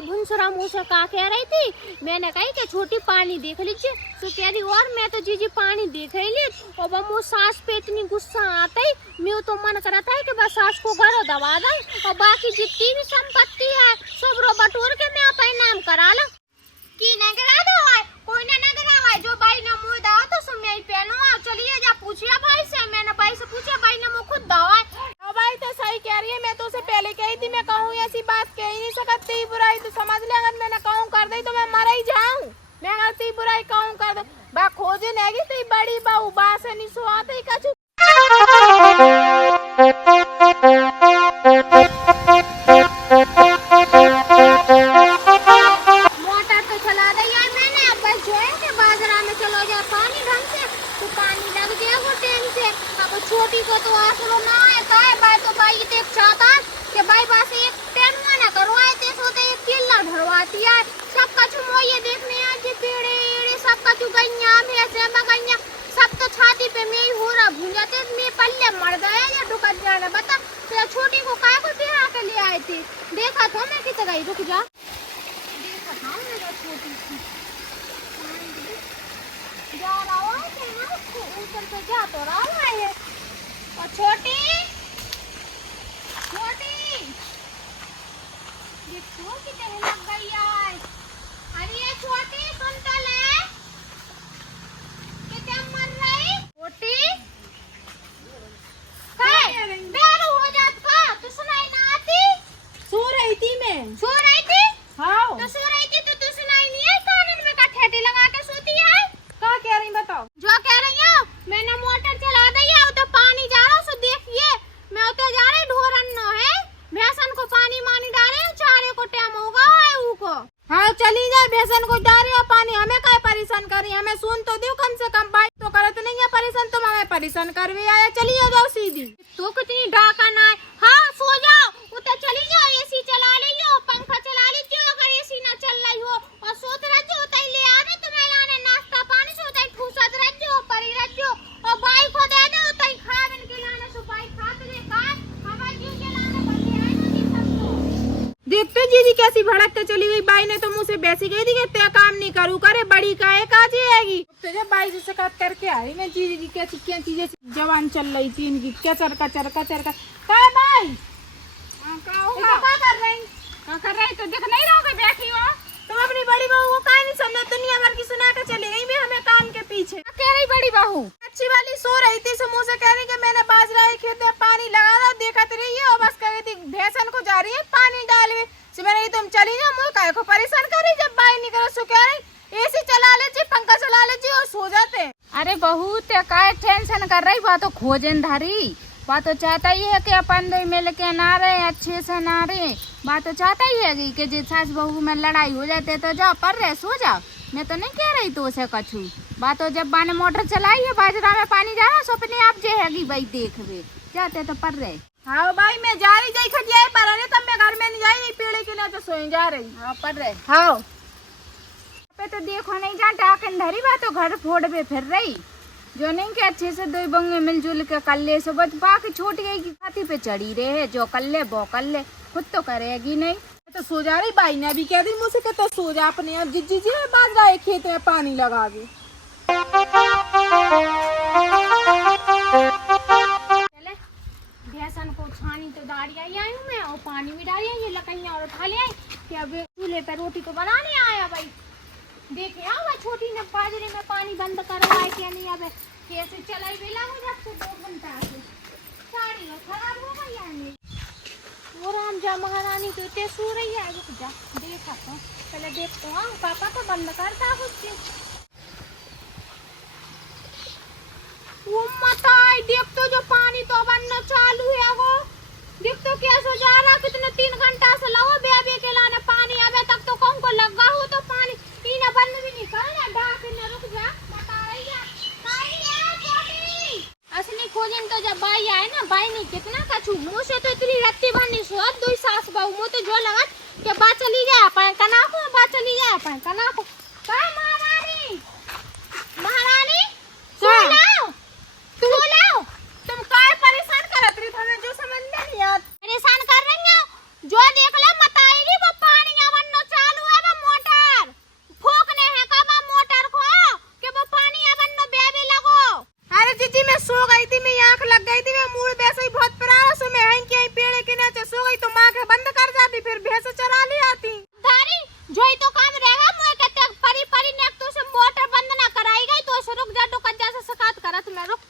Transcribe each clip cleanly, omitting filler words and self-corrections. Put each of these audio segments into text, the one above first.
भुनसुरा मुँह से का कह रही थी। मैंने कही कि छोटी पानी देख लीजिए, तो कह रही और मैं तो जीजी पानी देख रही ली। और वो सास पे इतनी गुस्सा आता ही, मैं तो मन करता है कि बस सास को घर दबा दे और बाकी जितनी भी संपत्ति है सब रो बटोर के मैं अपने नाम करा ला। की न करा दो है, कोई ना करा है, जो भाई ने मुँह दावा तो सुन मैं पहनो। चलिए जा पूछिए भाई से, मैंने भाई से पूछा, भाई ने मुँह खुद दावा है। भाई तो सही कह रही है, मैं तो उसे पहले कही थी, मैं कहूँ ऐसी बात कह ही नहीं सकती बुराई तो समझ ले। अगर मैंने कहूँ कर दी तो मैं मर ही जाऊँ। मैं अगर बुराई कहूँ कर दे बा खोजे नहीं ती बड़ी बहू बा से नहीं सुहाते ही कछु। मोटर तो चला दी यार मैंने, अब बस जो है कि बाजार में चलो जाए पानी ढंग से तो पानी लग जाए वो टैंक से। अब छोटी को तो आसरो ना आता है, भाई तो भाई देख चाहता है कि भाई बस एक टैंक ना करवाए थे सोते एक किल्ला भरवाती है। सब कछु मोये देखने आज पेड़े एड़े सब कछु गैया भैंसे बगैया सब तो छाती पे में ही हो रहा भूंजाते में पल्ले मर गए या डुकत जाना। बता तो छोटी को काय को बिहार के ले आए थे। देखा तो मैं कितने गई, रुक जा देखा था मैं छोटी सी जा रहा है ना उसको ऊपर पे जा तो रहा है। और छोटी छोटी देखो कितने लग गई है। अरे ये छोटी सुन तो ले, कितने मर रही छोटी बेरू हो जात का तू सुनाई ना आती। सो रही थी मैं। सो रही थी? हाँ तो सो रही थी तो तू सुनाई नहीं है, कानन में का ठेठी लगा के सोती है। क्या कह रही बताओ। जो कह रही हो मैंने मोटर चला दी है, तो पानी जा रहा सो देखिए मैं उते जा रही ढोरन न है भैंसन को पानी मानी डाले चारे को टाइम होगा है उको। हाँ चली जाए भैंसन को जा रही हो पानी, हमें क्या परेशान करी, हमें सुन तो दो कम से कम। बाई तो करत नहीं है परेशान, तुम हमें परेशान कर भी आया। चलिए जाओ सीधी। तो कितनी डाका ना है। हाँ सो जाओ उते चली जाओ, एसी चला लीजिए पंखा चला लीजिए, अगर एसी ना चल रही हो और सोत रहो उते ले आने तुम्हें लाने नाश्ता पानी से उते ठूसत रहो परी रहो और बाई को दे दो उते खा बन के लाने सुपाई खाते दे का हमारे जीव के लाने बंदे है ना जी सबको। देखते जीजी कैसी भड़कते चली गई। बाई ने तो मुँह से बैसी गई थी कि ते काम नहीं करूँ करे बड़ी का एक आज आएगी। तो जब बाई से शिकायत करके आई मैं जीजी की क्या चीजें जवान चल रही थी इनकी क्या चरका चरका चरका का बाई क्या कर रही तो देख नहीं रहोगे बैठी हो तुम अपनी बड़ी बहू को काहे नहीं समझे। दुनिया भर की सुना के चली गई मैं हमें कान के पीछे। कह रही बड़ी बहू अच्छी वाली सो रही थी, समूह से कह रही कि मैंने बाजरा के खेत में पानी लगा रहा देखा रही है और बस कह रही थी भैंसन को जा रही है पानी डाल में से मैंने तुम चली जाओ मुँह काय को परेशान कर रही। जब बाई नहीं करे सो कह रही एसी चला लीजिए पंखा चला लीजिए और सो जाते। अरे बहू ते काय टेंशन कर रही, बात तो खोजन धारी बात तो चाहता ही है कि अपन दो मिल के ना रहे अच्छे से ना रहे। बात तो चाहता ही है कि जो सास बहू में लड़ाई हो जाते तो जाओ पर रहे सो जाओ। मैं तो नहीं कह रही तो उसे कछू बात तो जब बाने मोटर चलाई है बाजरा में पानी जा रहा सपने आप जे है भाई देख वे जाते तो पर रहे। हाँ भाई मैं जा रही जाई खजिया पर अरे तब मैं घर में नहीं जाई पेड़े के नीचे सोई जा रही। हाँ पर रहे हाँ पे तो देखो नहीं जा डाकन धरी बात तो घर फोड़ पे फिर रही जो नहीं के अच्छे से दो बंगे मिलजुल के कर ले सो बच बाकी छोटी गई की छाती पे चढ़ी रहे है जो कर ले वो कर ले खुद तो करेगी नहीं। तो सो जा रही बाई ने अभी कह दी मुझसे कहता सो जा अपने अब जिज्जी जी बाजरा एक खेत में पानी लगा के चले भैंसन को छानी तो दाड़ी आई हूँ मैं और पानी भी डाली ये लकड़ियाँ और उठा ले आई कि अब चूल्हे पे रोटी तो बनाने आया भाई। देखे भाई छोटी ने बाजरे में पानी बंद करवाए क्या नहीं। अब कैसे चलाई बेला हो जब से 2 घंटा से साड़ी खराब हो गई है मेरी। वो राम जा महारानी तो इतने सो रही है। रुक जा देखा तो पहले देखते हाँ पापा तो बंद करता कुछ वो मत आई देख तो जो पानी तो बनना चालू है वो देख तो कैसे जा रहा कितने 3 घंटा से लगो बेबी के लाने पानी अबे तक तो कौन को लगा हो तो पानी इना बंद भी नहीं करना डाक ने रुक जा बता रही है काई है छोटी असली खोजन तो जब बाई आए ना बाई ने कितना कछु मुंह से तो इतनी रत्ती भरनी सो दो सास बहू मो तो जो लगा कि बात चली जाए अपन कना को बात चली जाए अपन कना को का महारानी महारानी सो लाओ तुम काय परेशान करत रही हमें जो समझ में नहीं आत। परेशान कर रही हो जो देख ले मत आई वो पानी बननो आती फिर भैंस चरा ले आती। धारी जोई तो काम रहेगा मोए कहते परी परी ने तो से मोटर बंद ना कराई गई तो से रुक जा डुकत जैसे सकात करत मैं रुक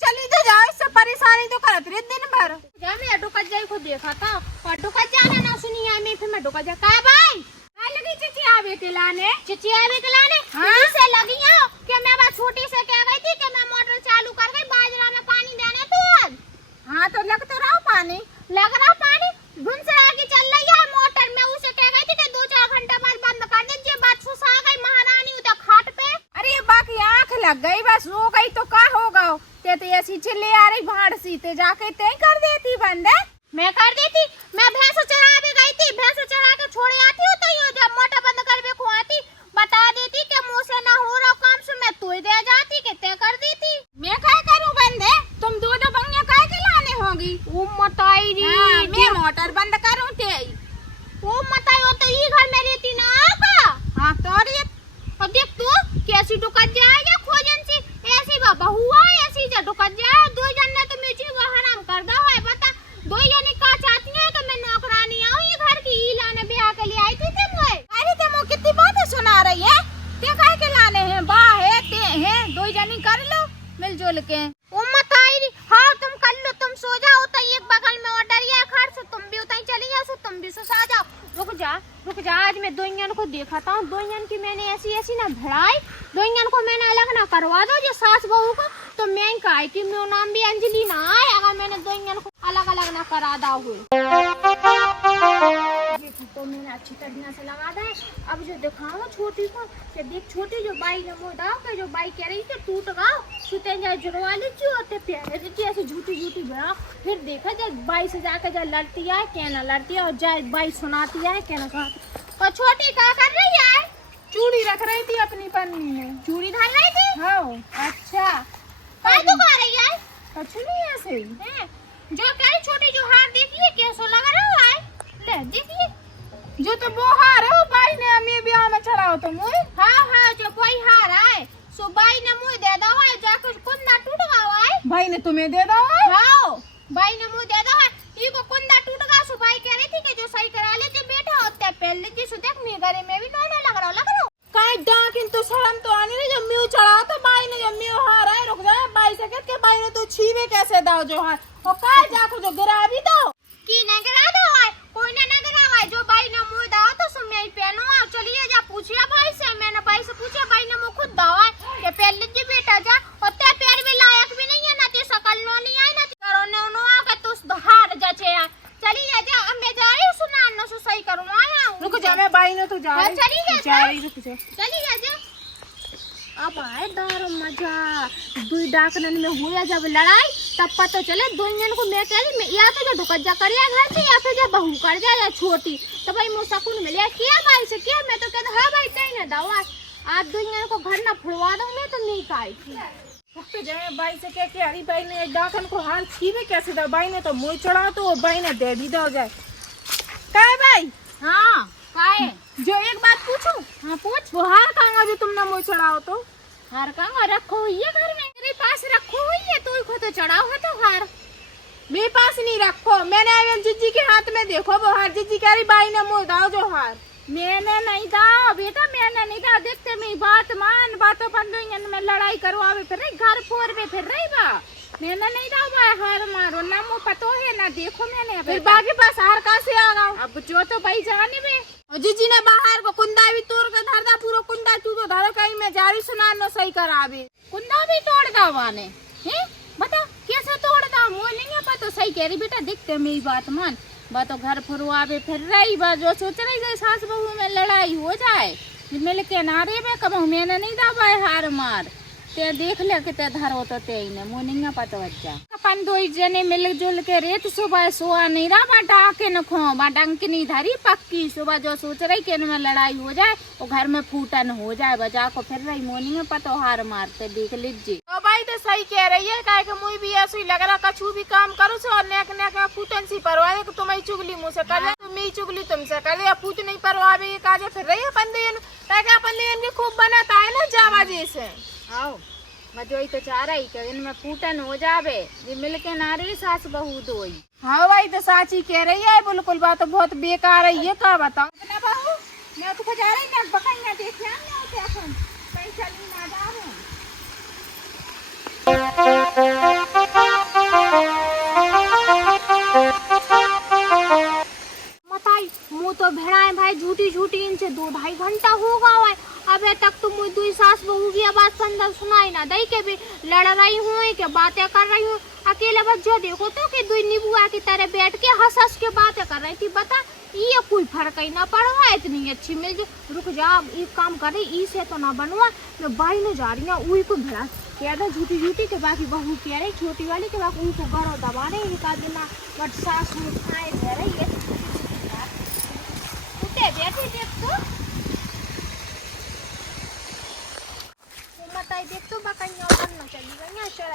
चली तो जाओ, इससे परेशानी तो करत रही दिन भर। जा मैं डुकत जाई को देखा था और डुकत जाना ना सुनी मैं फिर मैं डुकत जा का भाई आ लगी चिची आवे के लाने। चिची आवे के लाने हाँ? से लगी है कि मैं बस छोटी से कह गई थी कि मैं मोटर चालू कर गई बाजरा में पानी देने तो आज। हाँ तो लग तो रहा पानी। लग रहा पानी घुंसड़ा की चल रही है मोटर में उसे कह गई थी कि 2-4 घंटे बाद बंद कर दीजिए बात सुसा गई महारानी उधर खाट पे। अरे ये बाकी आँख लग गई बस हो गई तो का होगा। ते तो ऐसी चिल्ले आ रही भाड़ सी ते जाके ते कर देती बंद है। मैं कर देती मैं भैंस चरा के गई थी भैंस चरा के छोड़े आती हो तो ये जब मोटर बंद कर के खुआती बता देती कि मुँह से ना हो रहा काम से मैं तू दे जाती कि ते कर देती। मैं काय करूँ बंद है, तुम दो बंगिया काय के लाने होगी। ओ मताई री हाँ, मैं मोटर बंद करूँ ते ओ मताई हो तो ये घर में रहती ना आपा। हाँ तो और देख तू कैसी डुकत जाए या खोजन सी ऐसी बहू है ऐसी जा डुकत जाए दो जन ने तो मुझे वो हराम कर दो है बता दो जने का चाहती है कि मैं नौकरानी आऊं ये घर की ईला ने ब्याह के लिए आई थी तुम वो। अरे तुम कितनी बातें सुना रही है। ते काय के लाने हैं बा है ते हैं दो जनी कर लो मिलजुल के। ओ मताई री हाँ तुम कर लो तुम सो जाओ तो एक बगल में ऑर्डर या घर से तुम भी उताई चली जाओ तुम भी सो जाओ। रुक जा आज मैं दोइयन को देखा था दोइयन की मैंने ऐसी ना भड़ाई दोइयन को मैंने अलग ना करवा दो जो सास बहू को तो मैं काय की मेरा नाम भी अंजलि ना आए अगर मैंने दोइयन को अलग अलग ना करा दा हुए। तो मैंने अच्छी तरह से लगा दा अब जो दिखाओ छोटी को कि देख छोटी जो बाई ने मोड़ा के जो बाई कह रही थी टूट गया सुते जाए जुड़वा लीजिए और प्यारे दीजिए ऐसे झूठी बना फिर देखा जाए बाई से जाकर जाए लड़ती है क्या ना लड़ती है और जाए बाई सुनाती है क्या ना कहती। और छोटी क्या कर रही है चूड़ी रख रही थी अपनी पन्नी में। चूड़ी डाल रही थी। हाँ अच्छा काय तो कर रही है कुछ नहीं ऐसे ही हैं? जो कह रही छोटी जो हार देखिए कैसा लग रहा है ले देखिए जो तो वो हार है वो बाई ने हमें ब्याह में चढ़ाओ तो मुझे। हाँ जो कोई हार है सो बाई ने मुँह दे दो है जाकर कुंदा टूट गया है भाई ने तुम्हें दे दो है। हाँ बाई ने मुँह दे दो है ये को कुंदा टूट गया सो बाई कह रही थी कि जो सही करा लेते बेटा होते पहले जी सो देख मेरे घरे में भी नोने लग रहा काय डाकिन तो शर्म तो आनी नहीं जब म्यू चढ़ा तो बाई ने जब म्यू हार है रुक जाए बाई से कहते बाई ने तो छीवे कैसे दाओ जो हार और काय जाको जो गिरा भी दो की न गिरा दो है कोई ने न गिरा है जो बाई ने मुँह दाओ तो सुन मैं पहनो चलिए जा पूछिए बाई से मैंने बाई से पूछा बाई ने मुँह खुद दाओ है कि पहले जी बेटा जा और ते पैर में लायक भी नहीं है ना ते सकल नो नहीं आई ना करो ने नो आके तू हार जाचे चलिए जा मैं जा रही सुना न सो सही करूँ आया रुक जा मैं बाई ने तो जा रही चली रही रुक जा चली जा अब आए दार मजा दुई डाकनन में हुआ जब लड़ाई तब पता चले दोनों को मैं कह रही या तो जो ढुकत जा कर घर से या फिर जो बहू कर जा या छोटी तो भाई मुँह सकून मिले क्या भाई से क्या मैं तो कहता हाँ भाई नहीं ना दवा आज दोनों को घर ना फुड़वा दो मैं तो नहीं खाई थी तो जाए बाई से कह के अरे बाई ने डाकन को हार छीवे कैसे दा बाई ने तो मुँह चढ़ा तो बाई ने दे दी दो जाए काय बाई। हाँ काहे जो एक बात पूछूं। हाँ पूछ वो हार कहाँ जो तुमने मुँह चढ़ाओ तो हार कहाँ रखो हुई है घर में मेरे पास रखो हुई है तू को तो चढ़ाओ है तो हार मेरे पास नहीं रखो मैंने जीजी के हाथ में देखो वो हार जीजी कह रही बाई ने मुँह दाओ जो हार मैंने नहीं दाओ बेटा मैंने नहीं दाओ देखते मेरी बात मान बातों बंदों में लड़ाई करवावे फिर रही घर फोर में फिर रही बा मैंने नहीं दाओ भाई हार मारो ना मुँह पतो है ना देखो मैंने फिर बाकी पास हार कहाँ से आ गया अब जो तो भाई जाने में और जीजी ने बाहर को कुंदा भी तोड़ कर धर दा पूरा कुंदा तू तो धरो कहीं मैं जारी सुना नो सही करा भी कुंदा भी तोड़ दा वाने हैं बता कैसे तोड़ दा मुँह नहीं है पता सही कह रही बेटा देखते मेरी बात मान बात तो घर फुरवावे फिर रही बा जो सोच रही है सास बहू में लड़ाई हो जाए मिल के नारे में कब मैंने नहीं दाबा हार मार ते देख ले के ते धरो तो ते ने मोनिंगा पता बच्चा अपन दो जने मिलजुल के रेत सुबह सोआ नहीं रहा बा डाके न खो बा डंक नहीं धरी पक्की सुबह जो सोच रही के में लड़ाई हो जाए और घर में फूटन हो जाए बजा को फिर रही मोनिंगा पता हार मारते देख लीजिए। तो भाई तो सही कह रही है काहे के मुई भी ऐसे ही लग रहा कछु भी काम करो से और नेक नेक फूटन सी परवाए कि तुम्हारी चुगली मुँह से कर ले तुम्हें चुगली तुमसे कर ले फूट नहीं परवावे ये काजे फिर रही है अपन देन ताकि अपन लेन भी खूब बनाता है ना जावा जैसे आओ मैं जोई तो चाह रही कि इनमें फूटन हो जावे, ये मिल के ना रही सास बहू दोई। हाँ भाई तो साची कह रही है, बिल्कुल बात तो बहुत बेकार है, ये का बताओ ना बहू। मैं तो जा रही ना बकैया देख कहीं चली ना जा रहे। बताई मुँह तो भेड़ाए भाई, झूठी झूठी इनसे 2-2.5 घंटा हो गया है। अबे तक तो मुझे दुई सास बहू की आवाज संदर सुनाई ना दई के भी लड़ रही हूँ के बातें कर रही हूँ। अकेले बस जो देखो तो कि दुई नीबुआ की तरह बैठ के हंस हंस के बातें कर रही थी। बता ये कोई फर्क ही ना पड़ा, इतनी अच्छी मिल जो। रुक जा, एक काम कर रही इसे तो ना बनवा, मैं बाई ने जा रही हूँ वही को भेड़ा कह दो झूठी झूठी के बाकी बहू कह रही छोटी वाली के बाकी उनको घरों दबा रही एक आदमी बट सास में खाए दे रही है। बैठी देख तो बताई देख तो बकैया करना चली गई चढ़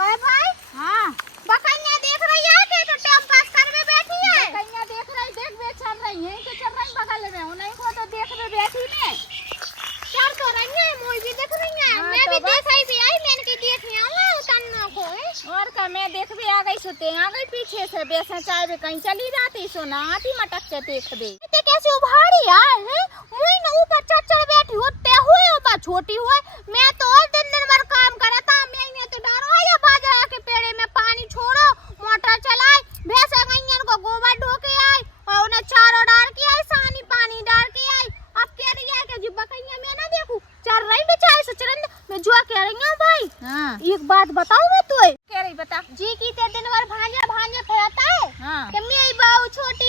भाई। हाँ बकैया देख रही है कि तो टाइम पास करवे बैठी है। बकैया देख रही, देख वे चल रही है कि चल रही बगल में, उन्हीं को तो देख वे बैठी ने चल तो रही है, मोई भी देख रही है। हाँ, मैं तो भी बस। देख आई भी आई, मैंने की देखने आऊं उतरना को है। और का मैं देख भी आ गई सोते आ गई पीछे से बेसा चाय भी कहीं चली जाती सोना आती मटक के देख दे। ते कैसे उभाड़ी आए हैं, मुई न ऊपर चढ़ बैठी होते हुए ऊपर छोटी हुए। मैं तो और दिन भर काम करा था, मैंने तो डरो या बाजरा के पेड़े में पानी छोड़ो, मोटर चलाए, भैंसा गईयन को गोबर ढो के आई और उन्हें चारों डाल के आई, सानी पानी डाल के आई। अब कह रही है कि जी बकैया मैं ना देखूं, चल रही बेचारी से चरन मैं जो कह रही हूं भाई। हाँ एक बात बताऊं मैं तो कह रही बता। जी की ते दिन भर भांजा भांजा फैलाता है हाँ कि मेरी बहू छोटी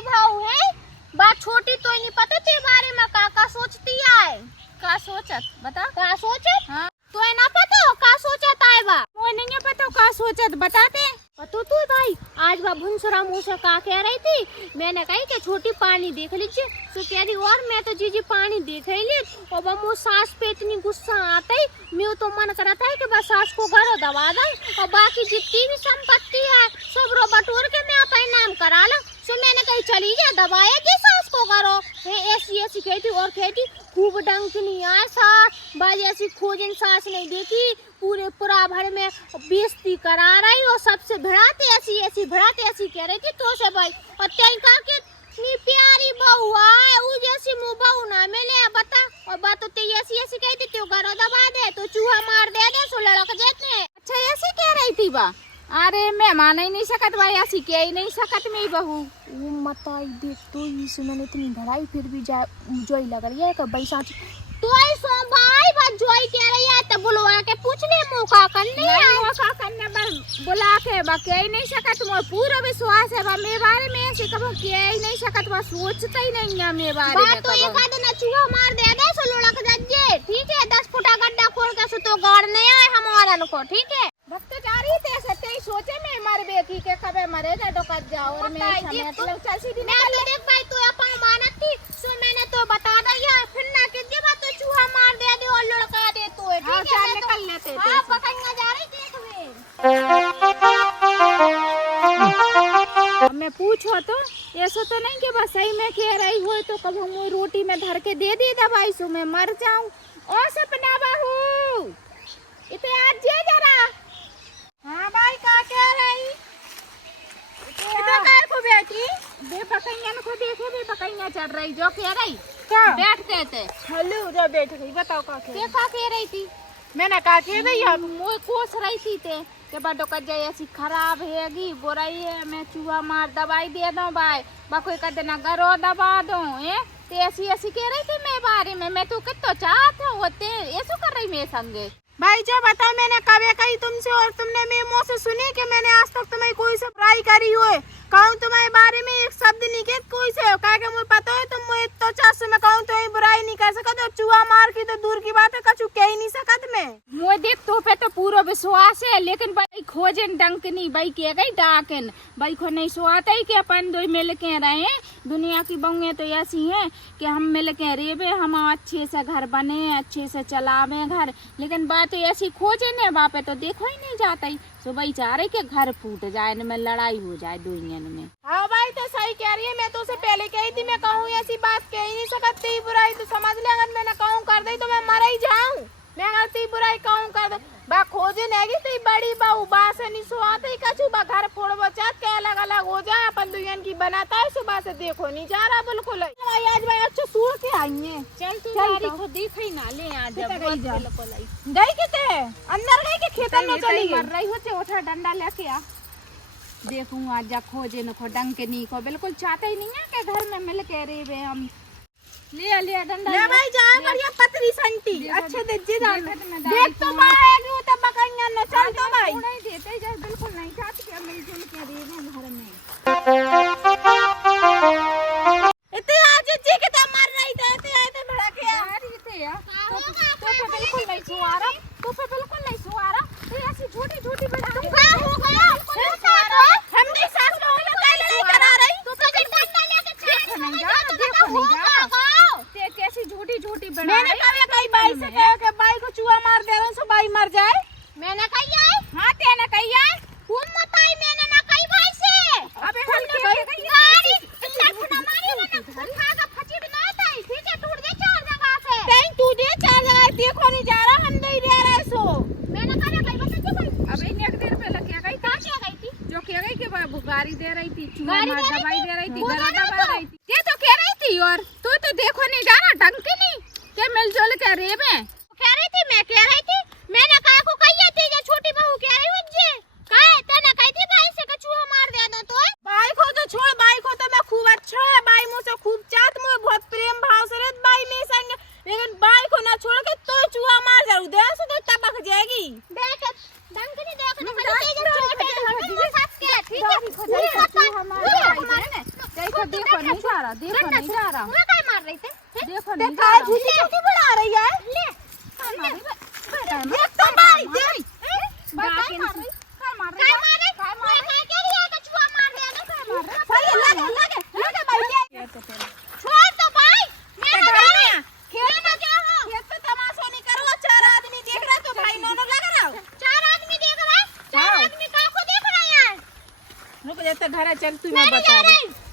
बहू है। बात छोटी तो नहीं पता ते बारे में का सोचती है। का सोचत बता। का सोचत हाँ तो है ना पता हो का सोचत आए बा। वो नहीं पता का सोचत बताते। पतो तू भाई आज बा भुनसरा मुँह से का कह रही थी, मैंने कही कि छोटी पानी देख लीजिए तो कह रही और मैं तो जीजी पानी देख ली और बा मुँह सास पे इतनी गुस्सा आता ही मैं तो मन करता है कि बस सास को घरों दबा दे और बाकी जितनी भी संपत्ति है सब रो बटोर के मैं अपने नाम करा ला। सो मैंने कही चली जा दबाया कि सास को करो ऐसी कहती और कहती खूब डंकनी आए सास बाज ऐसी खोजन सास नहीं देखी पूरे पूरा भर में बेइज्जती करा रही और सबसे भिड़ाते ऐसी भिड़ाते ऐसी कह रही थी तो से भाई और त्याई का के इतनी प्यारी बहू है वो जैसी मुँह बहू ना मिले बता। और बात तो ऐसी कहती तो घरों दबा दे तो चूहा मार दे सो लड़क जाते। अच्छा ऐसी कह रही थी बा। अरे मैं मान ही नहीं सकत भाई, ऐसी कह ही नहीं सकत मेरी बहू। वो मताई देख तो इस मैंने इतनी भड़ाई फिर भी जा जोई लग रही है कि बैसा तो सो भाई बस जोई कह रही है तो बुलवा के पूछ ले मौका करने मौका करने पर बुला के बा कह ही नहीं सकत। मोर पूरा विश्वास है बा मेरे बारे में ऐसे कबो कह ही नहीं सकत बा, सोचता ही नहीं है मेरे बारे में। बात तो एक आध ना चूहा मार दे सो लड़क जाजे ठीक है। 10 फुटा गड्ढा खोल के सो तो गाड़ नहीं आए हमारा को ठीक है। वक्त जा रही थे सत्य सोचे में मर बेकी के कबे मरे ना तो कट जाओ और मैं मतलब चल सीधी मैं तो देख भाई तू अपन मानत थी सो मैंने तो बता दिया फिर ना कि जब तो चूहा मार दे और लड़का दे तो है ठीक है। निकल लेते हां पकड़ना जा रही देख वे मैं पूछो तो ऐसा तो नहीं कि बस सही में कह रही हो तो कब हम रोटी में धर के दे दी दवाई सो मैं मर जाऊं। ओ सपना बहू इतने आज जे जरा। हाँ भाई का कह रही को बेटी बे पकैयन को देखे बे पकैया चढ़ रही जो कह रही का बैठते थे। हेलो जो बैठ गई बताओ का कह देखा कह रही थी मैंने का कह रही है मुँह कोस रही थी ते के बड़ो कट जाए ऐसी खराब हैगी बुराई है मैं चूहा मार दवाई दे दूं भाई कोई कर देना घरों दबा दूं है ते ऐसी कह रही थी मेरे बारे में। मैं तो कितो चाहते होते ऐसा कर रही मेरे संगे। भाई जो बताओ मैंने कभी कही तुमसे और तुमने मेरे मुँह से सुनी कि मैंने आज तक तुम्हें कोई से बुराई करी हुए कहूँ तुम्हारे बारे में एक शब्द नहीं के कोई से कह के मुझे पता है तुम मुझे तो चास में कहूँ तो बुराई नहीं कर सकत और चूहा मार की तो दूर की बात है कछु कह ही नहीं सकत मैं। मुझे देख तो पे तो पूरा विश्वास है लेकिन भाई खोजन डंकनी भाई के गई डाकन भाई को नहीं सोता ही कि अपन दो मिल के रहे। दुनिया की बहुएं तो ऐसी हैं कि हम मिल के रेबे हम अच्छे से घर बने अच्छे से चलावे घर लेकिन बात तो ऐसी खोजे ने बापे तो देखो ही नहीं जाता ही सुबह चाह रहे कि घर फूट जाए में लड़ाई हो जाए दुनिया में। हाँ भाई तो सही कह रही है मैं तो उसे पहले कही थी मैं कहूँ ऐसी बात कह ही नहीं सकती बुराई तो समझ ले अगर मैंने कहूँ कर दी तो मैं बुराई कहूं कर दे बा खोजे नेगी तो बड़ी बाऊ बा से नहीं सोते ही कछु बा घर फोड़बो चात के अलग अलग हो जाए अपन दुयन की बनाता है सुबह से देखो नहीं जा रहा बिल्कुल भाई आज भाई अच्छा सूर के आई है चल तू चल गाड़ी तो। को दिखाई ना ले आ कितना जब गई जा? बिल्कुल आई गई किते अंदर गई के खेतन में चली मर गई रही होते उठा डंडा लेके आ देखूं आज जा खोजे न खो डंग के नहीं को बिल्कुल चाहते ही नहीं है कि घर में मिल के रे वे हम ले डंडा ले भाई जा बढ़िया पतरी संटी देखो, अच्छे दे जी जान देखो मैं देख तो डाली मारेगी वो तो बकैया न चल तो भाई नहीं देते जा बिल्कुल नहीं चाहते कि मिलजुल के रे वे घर में इतने आज जी के तो मर रही थे इतने बड़ा के गाड़ी थे यार तो बिल्कुल नहीं सुआरा तो बिल्कुल नहीं सुआरा तो ऐसी छोटी छोटी बड़ा तुम कहां हो गया हम नहीं सास लोग में काय लड़ाई करा रही तू तो डंडा लेके देखो नहीं जा ते कैसी झूठी झूठी बना मैंने कहा कहीं बाई से कहा कि बाई को चूहा मार दे रहा सो बाई मर जाए मैंने कही है हां तेने कही है तुम मत आई मैंने ना कही भाई से अबे हम के गाड़ी इतना फटा मारी मैंने उठा के फची भी ना था ठीक है टूट गई चार जगह से कहीं तू दे चार जगह देखो नहीं जा रहा हम नहीं रह रहे सो मैंने कहा कही बता भाई अबे एक देर पहले क्या गई कहां से गई थी जो कह गई कि बाबू गाड़ी दे रही थी चूहा गाड़ी मार दे रही दवाई थी? दे रही थी वो गला जाना दबा तो। रही थी ये तो कह रही थी और तू तो देखो नहीं जाना ढंग के नहीं के मिलजुल के रे में कह रही थी मैं कह रही थी मैंने कहा को कही थी ये छोटी बहू कह रही मुझे कहे तने कही थी भाई से कि चूहा मार दे दो तो बाई को तो छोड़ बाई को तो मैं खूब अच्छा है बाई मुझसे खूब चाहत मुझे बहुत प्रेम भाव से रहत बाई मेरे संग लेकिन बाई को ना छोड़ के तो चूहा मार जाऊ दे से तो टपक जाएगी देख ढंग नहीं देख ना कही तेज छोटे हम साथ के ठीक है देखो नहीं जा रहा देखो नहीं जा रहा मैं काय मार रही थे देखो नहीं देखा जा रहा झूठी झूठी बना रही है ले देख तो बाई देख बाकी काय मारे कोई काय कह रही है कि चूहा मार दे दो सही लगे बाई छोड़ तो भाई मैं तो घर में खेल में क्या हो ये तो तमाशा नहीं करो चार आदमी देख रहा तो भाई नोनो लग रहा हो चार आदमी देख रहा है चार आदमी का को देख रहा है यार रुक जा तो घर चल तू मैं मैं नहीं बता जा रही रही